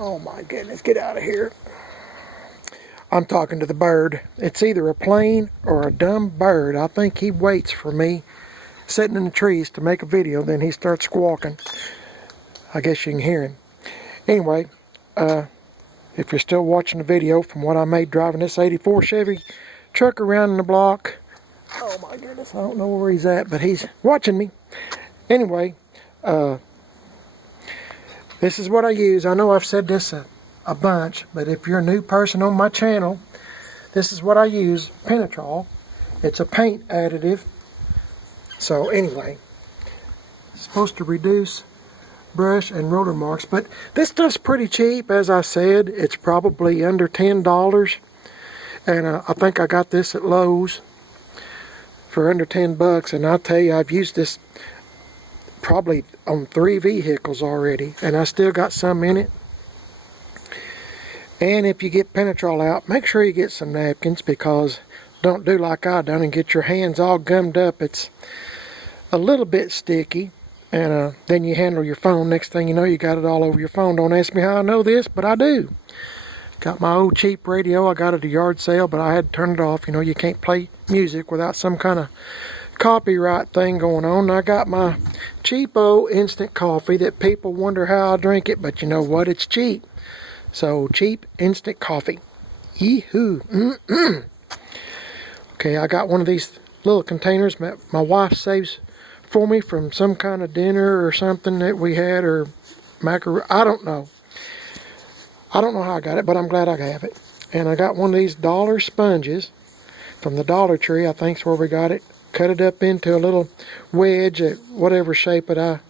Oh my goodness, get out of here. I'm talking to the bird. It's either a plane or a dumb bird. I think he waits for me sitting in the trees to make a video, then he starts squawking. I guess you can hear him. Anyway, if you're still watching the video from what I made driving this 84 Chevy truck around in the block, oh my goodness, I don't know where he's at, but he's watching me. Anyway, this is what I use. I know I've said this a bunch, but if you're a new person on my channel, this is what I use, Penetrol. It's a paint additive. So anyway, it's supposed to reduce brush and roller marks, but this stuff's pretty cheap. As I said, it's probably under $10, and I think I got this at Lowe's for under 10 bucks, and I'll tell you, I've used this probably on 3 vehicles already, and I still got some in it. And if you get Penetrol out, make sure you get some napkins, because don't do like I done and get your hands all gummed up. It's a little bit sticky, and then you handle your phone. Next thing you know, you got it all over your phone. Don't ask me how I know this, but I do. Got my old cheap radio. I got it at a yard sale, but I had to turn it off. You know, you can't play music without some kind of copyright thing going on. I got my cheapo instant coffee that people wonder how I drink it, but you know what? It's cheap. So, cheap instant coffee. Yee-hoo. Okay, I got one of these little containers my wife saves for me from some kind of dinner or something that we had, or macaroni. I don't know how I got it, but I'm glad I have it. And I got one of these dollar sponges from the Dollar Tree. I think's where we got it. Cut it up into a little wedge at whatever shape that I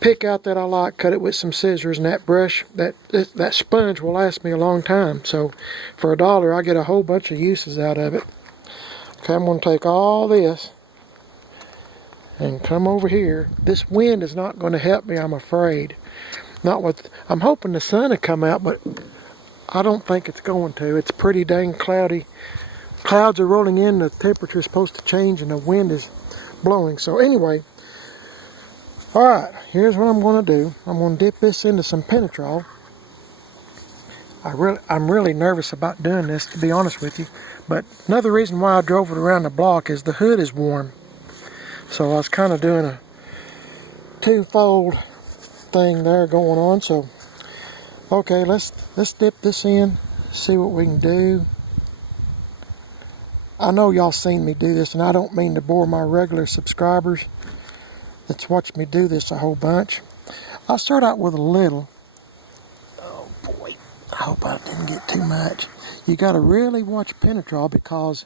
pick out that I like. Cut it with some scissors, and that brush, that sponge will last me a long time. So for $1, I get a whole bunch of uses out of it. Okay, I'm going to take all this and come over here. This wind is not going to help me, I'm afraid. I'm hoping the sun will come out, but I don't think it's going to. It's pretty dang cloudy. Clouds are rolling in, the temperature is supposed to change, and the wind is blowing. So anyway, alright, here's what I'm going to do. I'm going to dip this into some Penetrol. I'm really nervous about doing this, to be honest with you. But another reason why I drove it around the block is the hood is warm. So I was kind of doing a twofold thing there going on. So, okay, let's dip this in, see what we can do. I know y'all seen me do this, and I don't mean to bore my regular subscribers that's watched me do this a whole bunch. I'll start out with a little. Oh boy, I hope I didn't get too much. You got to really watch Penetrol, because,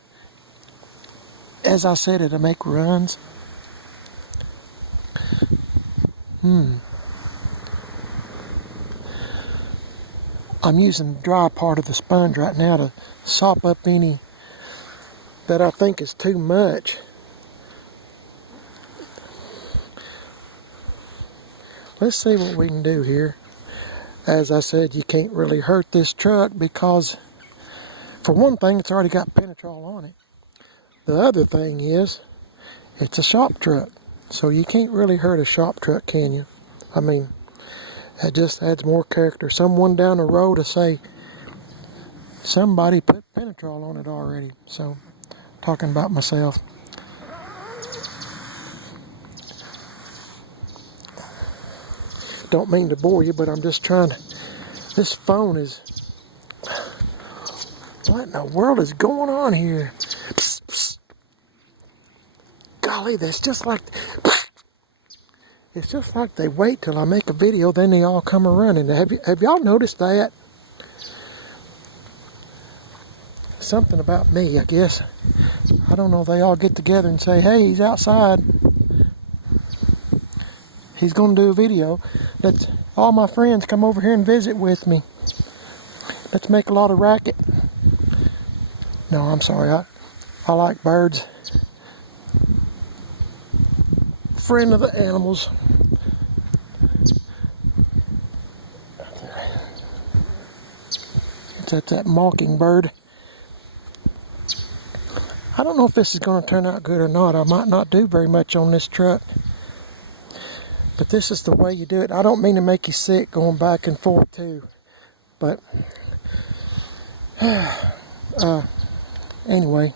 as I said, it'll make runs. I'm using the dry part of the sponge right now to sop up any that I think is too much. Let's see what we can do here. As I said, you can't really hurt this truck because, for one thing, it's already got Penetrol on it. The other thing is, it's a shop truck. So you can't really hurt a shop truck, can you? I mean, it just adds more character. Someone down the road will say, somebody put Penetrol on it already. So, talking about myself. Don't mean to bore you, but I'm just trying to... This phone is... What in the world is going on here? Psst, psst. Golly, that's just like... It's just like they wait till I make a video, then they all come running. Have y'all noticed that? Something about me, I guess. I don't know, they all get together and say, hey, he's outside. He's going to do a video. Let's all my friends come over here and visit with me. Let's make a lot of racket. No, I'm sorry. I like birds. Friend of the animals. That's that mockingbird. I don't know if this is going to turn out good or not. I might not do very much on this truck. But this is the way you do it. I don't mean to make you sick going back and forth too, but anyway,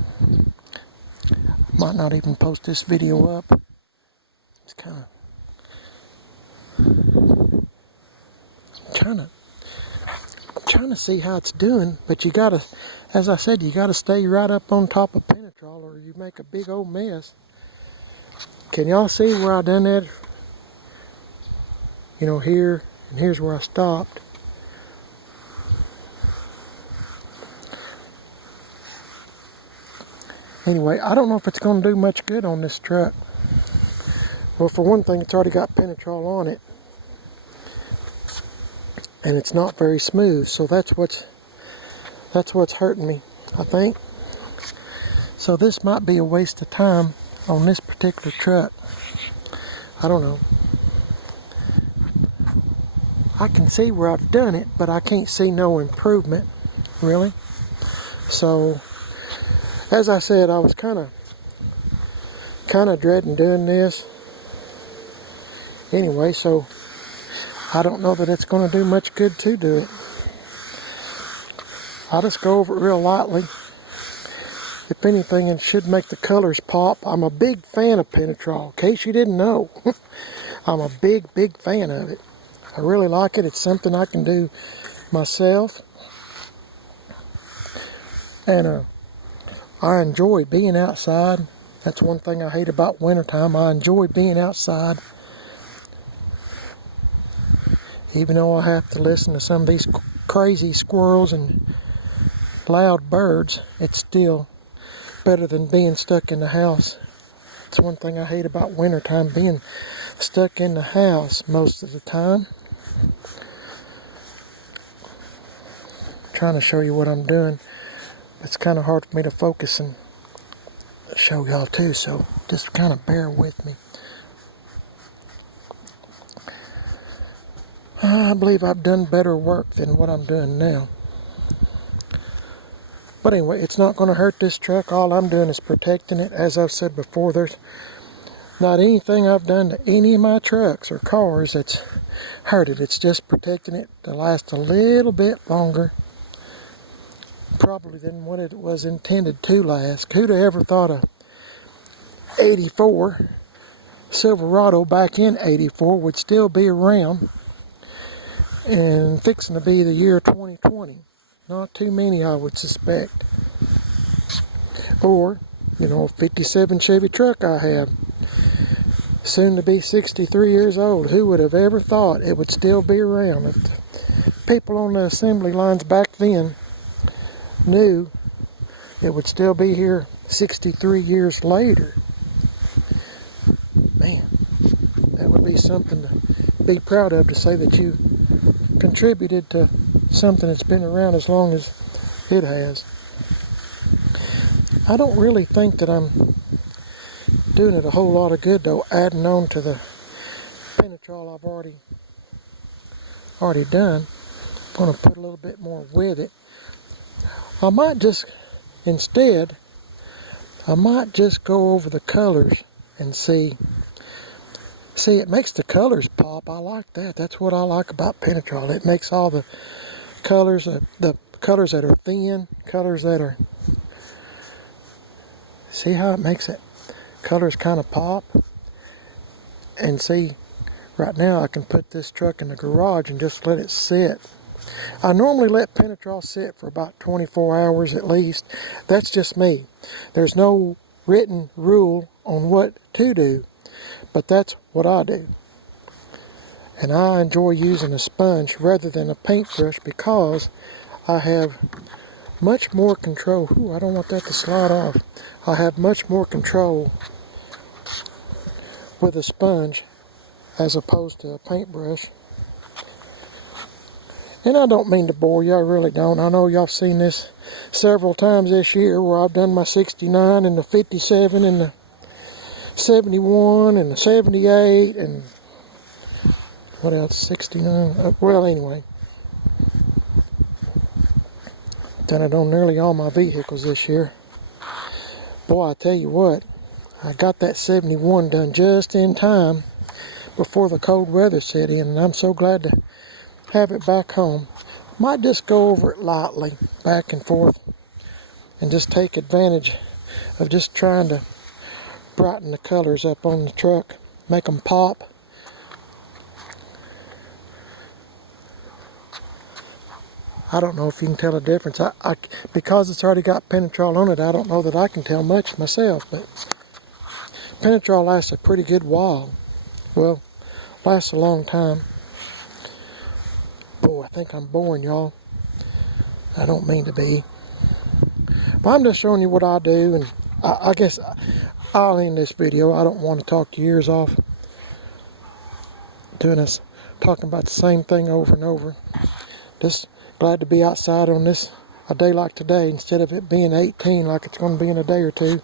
might not even post this video up. It's kind of trying to see how it's doing, but you gotta, as I said, you gotta stay right up on top of Penetrol or you make a big old mess. Can y'all see where I done that? You know, here, and here's where I stopped. Anyway, I don't know if it's going to do much good on this truck. Well, for one thing, it's already got Penetrol on it. And it's not very smooth, so that's what's hurting me, I think. So this might be a waste of time on this particular truck. I don't know. I can see where I've done it, but I can't see no improvement, really. So, as I said, I was kind of dreading doing this. Anyway, so I don't know that it's going to do much good to do it. I'll just go over it real lightly. If anything, it should make the colors pop. I'm a big fan of Penetrol, in case you didn't know. I'm a big fan of it. I really like it. It's something I can do myself. And I enjoy being outside. That's one thing I hate about wintertime. I enjoy being outside. Even though I have to listen to some of these crazy squirrels and loud birds, it's still better than being stuck in the house. It's one thing I hate about wintertime, being stuck in the house most of the time. I'm trying to show you what I'm doing. It's kind of hard for me to focus and show y'all too, so just kind of bear with me. I believe I've done better work than what I'm doing now. But anyway, it's not going to hurt this truck. All I'm doing is protecting it. As I've said before, there's not anything I've done to any of my trucks or cars that's hurt it. It's just protecting it to last a little bit longer, probably than what it was intended to last. Who'd have ever thought a 84 Silverado back in 84 would still be around and fixing to be the year 2020. Not too many, I would suspect. Or, you know, a 57 Chevy truck I have, soon to be 63 years old. Who would have ever thought it would still be around? If the people on the assembly lines back then knew it would still be here 63 years later. Man, that would be something to be proud of, to say that you contributed to something that's been around as long as it has. I don't really think that I'm doing it a whole lot of good though, adding on to the Penetrol I've already done. I'm going to put a little bit more with it. I might just go over the colors and see, it makes the colors pop. I like that. That's what I like about Penetrol. It makes all the colors, the colors that are thin, colors that are, see how it makes it, colors kind of pop. And see, right now I can put this truck in the garage and just let it sit. I normally let Penetrol sit for about 24 hours at least. That's just me. There's no written rule on what to do, but that's what I do. And I enjoy using a sponge rather than a paintbrush because I have much more control. Ooh, I don't want that to slide off. I have much more control with a sponge as opposed to a paintbrush. And I don't mean to bore you, I really don't. I know y'all seen this several times this year where I've done my 69 and the 57 and the 71 and the 78 and what else, 69, well anyway. Done it on nearly all my vehicles this year. Boy, I tell you what, I got that 71 done just in time before the cold weather set in, and I'm so glad to have it back home. Might just go over it lightly, back and forth, and just take advantage of just trying to brighten the colors up on the truck, make them pop. I don't know if you can tell a difference. Because it's already got Penetrol on it, I don't know that I can tell much myself, but Penetrol lasts a pretty good while. Well, lasts a long time. Boy, I think I'm boring y'all. I don't mean to be. But I'm just showing you what I do, and I guess I'll end this video. I don't want to talk your ears off talking about the same thing over and over. Just glad to be outside on a day like today, instead of it being 18 like it's going to be in a day or two,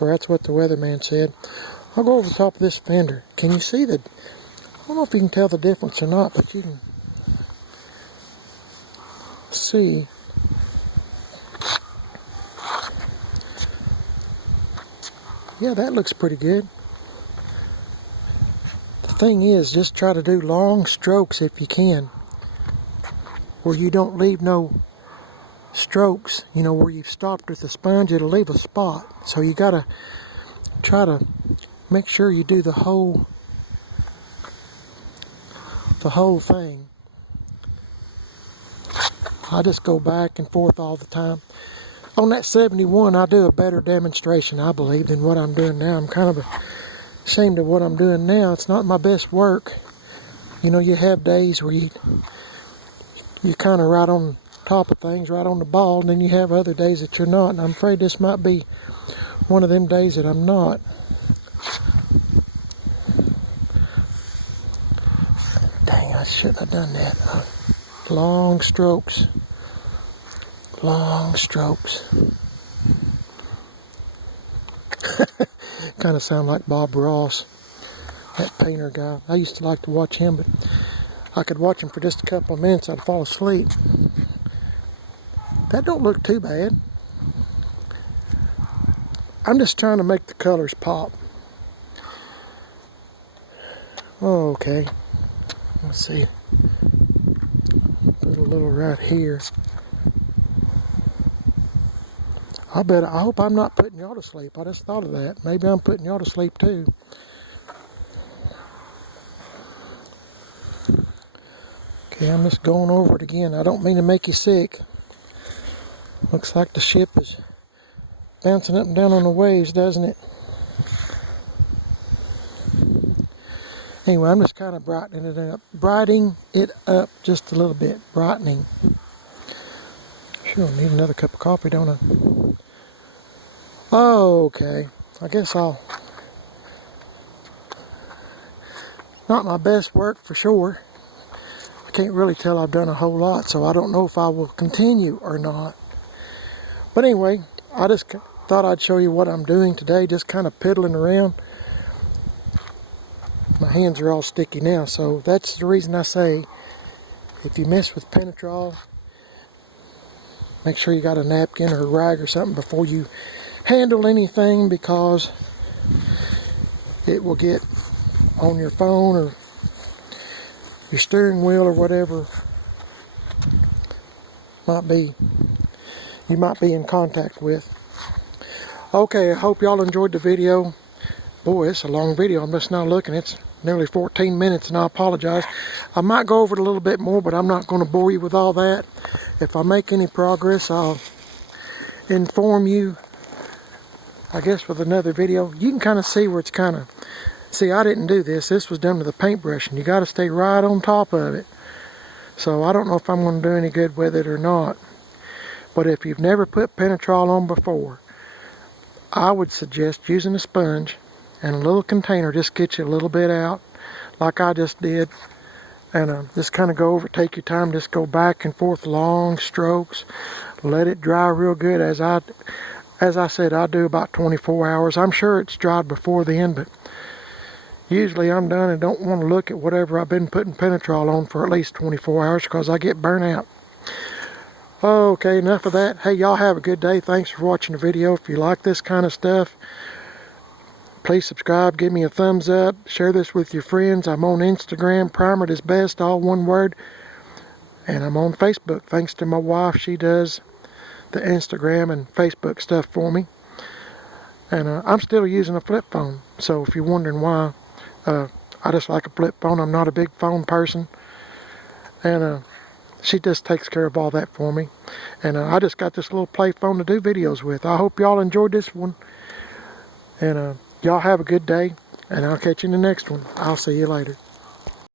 or that's what the weatherman said. I'll go over the top of this fender. Can you see I don't know if you can tell the difference or not, but you can see. Yeah, that looks pretty good. The thing is, just try to do long strokes if you can, where you don't leave no strokes, where you've stopped with the sponge, it'll leave a spot. So you gotta try to make sure you do the whole thing. I just go back and forth all the time. On that 71, I do a better demonstration, I believe, than what I'm doing now. I'm kind of ashamed of what I'm doing now. It's not my best work. You have days where you kind of right on top of things, right on the ball, and then you have other days that you're not. And I'm afraid this might be one of them days that I'm not. Dang, I shouldn't have done that. Long strokes. Long strokes. Kind of sound like Bob Ross, that painter guy. I used to like to watch him, but I could watch him for just a couple of minutes, I'd fall asleep. That don't look too bad. I'm just trying to make the colors pop. Oh, okay. Let's see. Put a little right here. I hope I'm not putting y'all to sleep. I just thought of that. Maybe I'm putting y'all to sleep too. Okay, I'm just going over it again. I don't mean to make you sick. Looks like the ship is bouncing up and down on the waves, doesn't it? Anyway, I'm just kind of brightening it up just a little bit. Brightening. Sure, I need another cup of coffee, don't I? Oh, okay. I guess not my best work for sure. I can't really tell I've done a whole lot, so I don't know if I will continue or not. But anyway, I just thought I'd show you what I'm doing today, just kind of piddling around. My hands are all sticky now, so that's the reason I say, if you mess with Penetrol, make sure you got a napkin or a rag or something before you handle anything, because it will get on your phone or your steering wheel or whatever you might be in contact with. Okay, I hope y'all enjoyed the video. Boy, it's a long video. I'm just now looking. It's nearly 14 minutes, and I apologize. I might go over it a little bit more, but I'm not going to bore you with all that. If I make any progress, I'll inform you, I guess, with another video. You can kind of see where it's kind of... See, I didn't do this. This was done with a paintbrush, and you got to stay right on top of it. So I don't know if I'm going to do any good with it or not. But if you've never put Penetrol on before, I would suggest using a sponge and a little container. Just get you a little bit out, like I just did. And just kind of go over, take your time, just go back and forth, long strokes. Let it dry real good. As I said, I do about 24 hours. I'm sure it's dried before then, but usually I'm done and don't want to look at whatever I've been putting Penetrol on for at least 24 hours because I get burnt out. Okay, enough of that. Hey, y'all have a good day. Thanks for watching the video. If you like this kind of stuff, Please subscribe, give me a thumbs up, share this with your friends. I'm on Instagram, Primered is Best, all one word. And I'm on Facebook, thanks to my wife. She does the Instagram and Facebook stuff for me. And I'm still using a flip phone. So if you're wondering why, I just like a flip phone. I'm not a big phone person. And she just takes care of all that for me. And I just got this little play phone to do videos with. I hope y'all enjoyed this one. And y'all have a good day. And I'll catch you in the next one. I'll see you later.